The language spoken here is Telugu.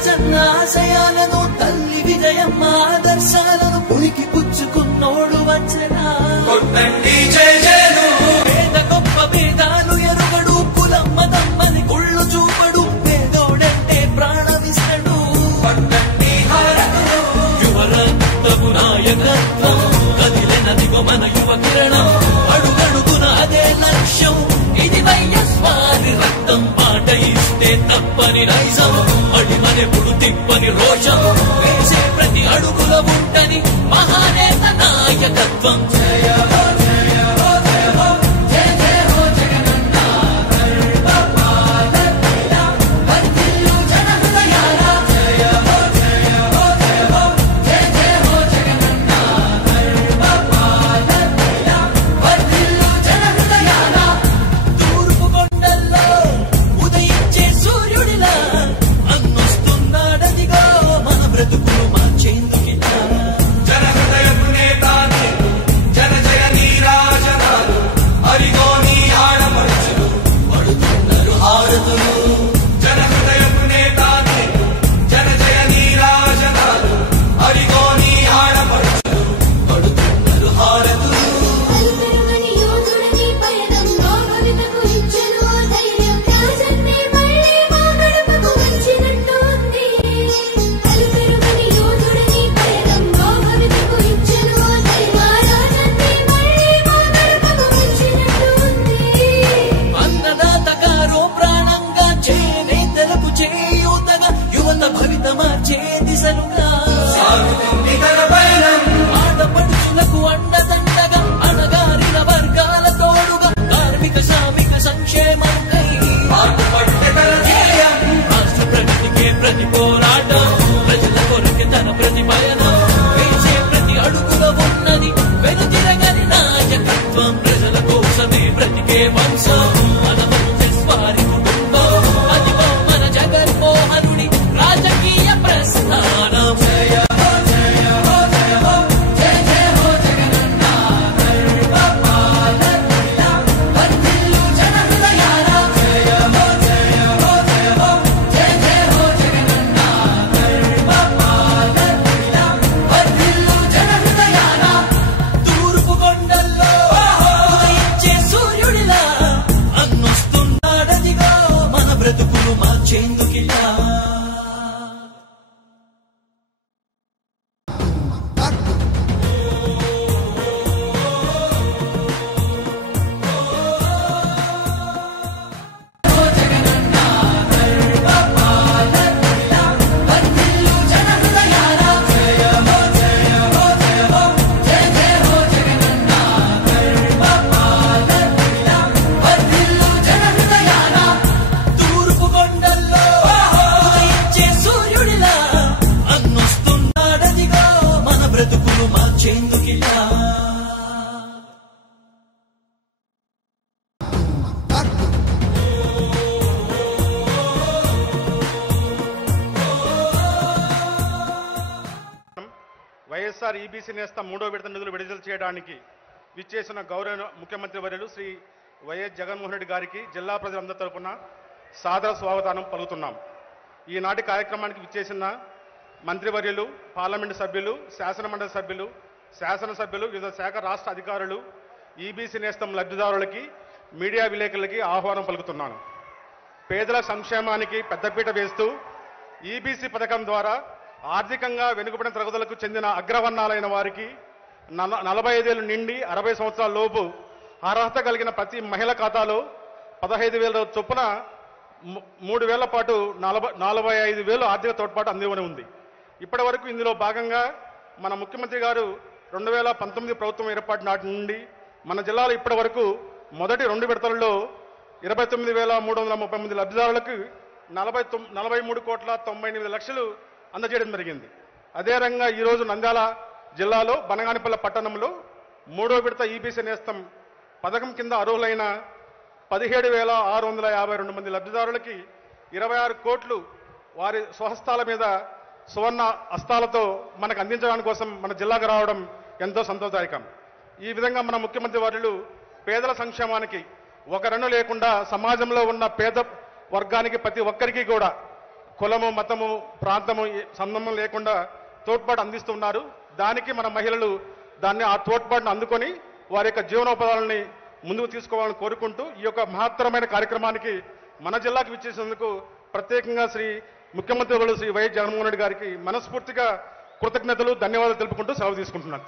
రాజన్న ఆశయాలను తల్లి విజయమ్మ ఆదర్శాలను పుణికి పుచ్చుకున్నోడు వచ్చనా పేద గొప్ప భేదాలు ఎరుగడు కులమ్మ దమ్మని కుళ్ళు చూపడు పేదోడంటే ప్రాణమిస్తడు యువరక్తము నాయకత్వం కదిలినదిగో మన యువ కిరణం అడుగడుగున అదే లక్ష్యం ఇది వైఎస్వారి రక్తం పాట ఇస్తే తప్పని నైజం అడిమనెప్పుడు తిప్పని రోషం వేసే ప్రతి అడుగుల ఉంటని మహానేత నాయకత్వం జయ హో జయ హో జయ హో జయ జయ హో జగనన్న గర్భపాలకిల వర్ధిల్లు జన హృదయాల జయ హో జయ హో జయ హో జయ జయ హో జగనన్న గర్భపాలకిల వర్ధిల్లు జన హృదయాల తూర్పు కొండల్లో ఉదయించే సూర్యుడిలా అన్నొస్తున్నాడదిగో మన బ్రతుకులు మార్చేందుకిలా జన హృదయపు నేత జన జయ నీరాజనాలు అరిగో నీ ఆడపడుచులు పడుతున్నారు హారతులు జన హృదయపు నేత జన జయ నీరాజనాలు అరిగో నీ ఆడపడుచులు పడుతున్నారు హారతులు అన్నదాతగారో ప్రాణంగా చేనేతలకు చేయూతగా యువత భవిత మార్చే దిశలుగా ఆడపడుచులకు అండదండగా అణగారిన వర్గాల తోడుగా కార్మిక శ్రామిక సంక్షేమంకై రాష్ట్ర ప్రగతికే ప్రతి పోరాటం ప్రజల కొరకే తన ప్రతి పయనం వేసే ప్రతి అడుగుల ఉన్నది వెనుతిరగని నాయకత్వం ప్రజల కోసమే బ్రతికే వంశం మన వైఎస్వారి కుటుంబం అదిగో మన జగన్మోహనుడి రాజకీయ ప్రస్థానం జయ హో జయ హో జయ హో జయ జయ హో జగనన్న గర్భపాలకిల వర్ధిల్లు జన హృదయాల జయ హో జయ హో జయ హో జయ జయ హో జగనన్న గర్భపాలకిల వర్ధిల్లు జన హృదయాల తూర్పు కొండల్లో ఉదయించే సూర్యుడిలా అన్నొస్తున్నాడదిగో మన బ్రతుకులు మార్చేందుకిలా వర్ధిల్లు జన హృదయాల జయ హో జయ హో జయ హో జయ జయ హో జగనన్న గర్భపాలకిల వర్ధిల్లు జన హృదయాల తూర్పు కొండల్లో ఉదయించే సూర్యుడిలా అన్నొస్తున్నాడదిగో మన బ్రతుకులు మార్చేందుకిలా వైఎస్ఆర్ ఈబీసీ నేస్తం 3వ విడత నిధులు విడుదల చేయడానికి విచ్చేసిన గౌరవ ముఖ్యమంత్రి వర్యులు శ్రీ వైఎస్ జగన్మోహన్ రెడ్డి గారికి జిల్లా ప్రజలందరి తరపున సాదర స్వాగతాన్ని పలుకుతున్నాం. ఈనాటి కార్యక్రమానికి విచ్చేసిన మంత్రివర్యులు, పార్లమెంటు సభ్యులు, శాసనమండలి సభ్యులు, శాసనసభ్యులు, వివిధ శాఖ రాష్ట్ర అధికారులు, ఈబీసీ నేస్తం లబ్ధిదారులకి, మీడియా విలేకరులకి ఆహ్వానం పలుకుతున్నాను. పేదల సంక్షేమానికి పెద్దపీట వేస్తూ ఈబీసీ పథకం ద్వారా ఆర్థికంగా వెనుకబడిన తరగతులకు చెందిన అగ్రవర్ణాలైన వారికి 45 ఏళ్ళు నిండి 60 సంవత్సరాల లోపు అర్హత కలిగిన ప్రతి మహిళ ఖాతాలో 15,000 చొప్పున 3,000 పాటు 45,000 ఆర్థిక తోడ్పాటు అందివని ఉంది. ఇప్పటి వరకు ఇందులో భాగంగా మన ముఖ్యమంత్రి గారు 2019 ప్రభుత్వం ఏర్పాటు నాటి నుండి మన జిల్లాలో ఇప్పటి వరకు మొదటి 2 విడతలలో 29,330 మంది లబ్ధిదారులకు 43,98,00,000 అందజేయడం జరిగింది. అదే రకంగా ఈరోజు నంద్యాల జిల్లాలో బనగానిపల్లె పట్టణంలో 3వ విడత ఈబీసీ నేస్తం పథకం కింద అర్హులైన 17,652 మంది లబ్ధిదారులకి 26 కోట్లు వారి స్వహస్తాల మీద సువర్ణ హస్తాలతో మనకు అందించడానికి కోసం మన జిల్లాకు రావడం ఎంతో సంతోషదాయకం. ఈ విధంగా మన ముఖ్యమంత్రి వర్యులు పేదల సంక్షేమానికి ఒక రెన్ను లేకుండా సమాజంలో ఉన్న పేద వర్గానికి ప్రతి ఒక్కరికి కూడా కులము మతము ప్రాంతము సంబంధం లేకుండా తోడ్పాటు అందిస్తున్నారు. దానికి మన మహిళలు ఆ తోడ్పాటును అందుకొని వారి యొక్క జీవనోపాధాలని ముందుకు తీసుకోవాలని కోరుకుంటూ ఈ యొక్క మహత్తరమైన కార్యక్రమానికి మన జిల్లాకు విచ్చేసినందుకు ప్రత్యేకంగా ముఖ్యమంత్రి శ్రీ వైఎస్ జగన్మోహన్ రెడ్డి గారికి మనస్ఫూర్తిగా కృతజ్ఞతలు ధన్యవాదాలు తెలుపుకుంటూ సెలవు తీసుకుంటున్నాను.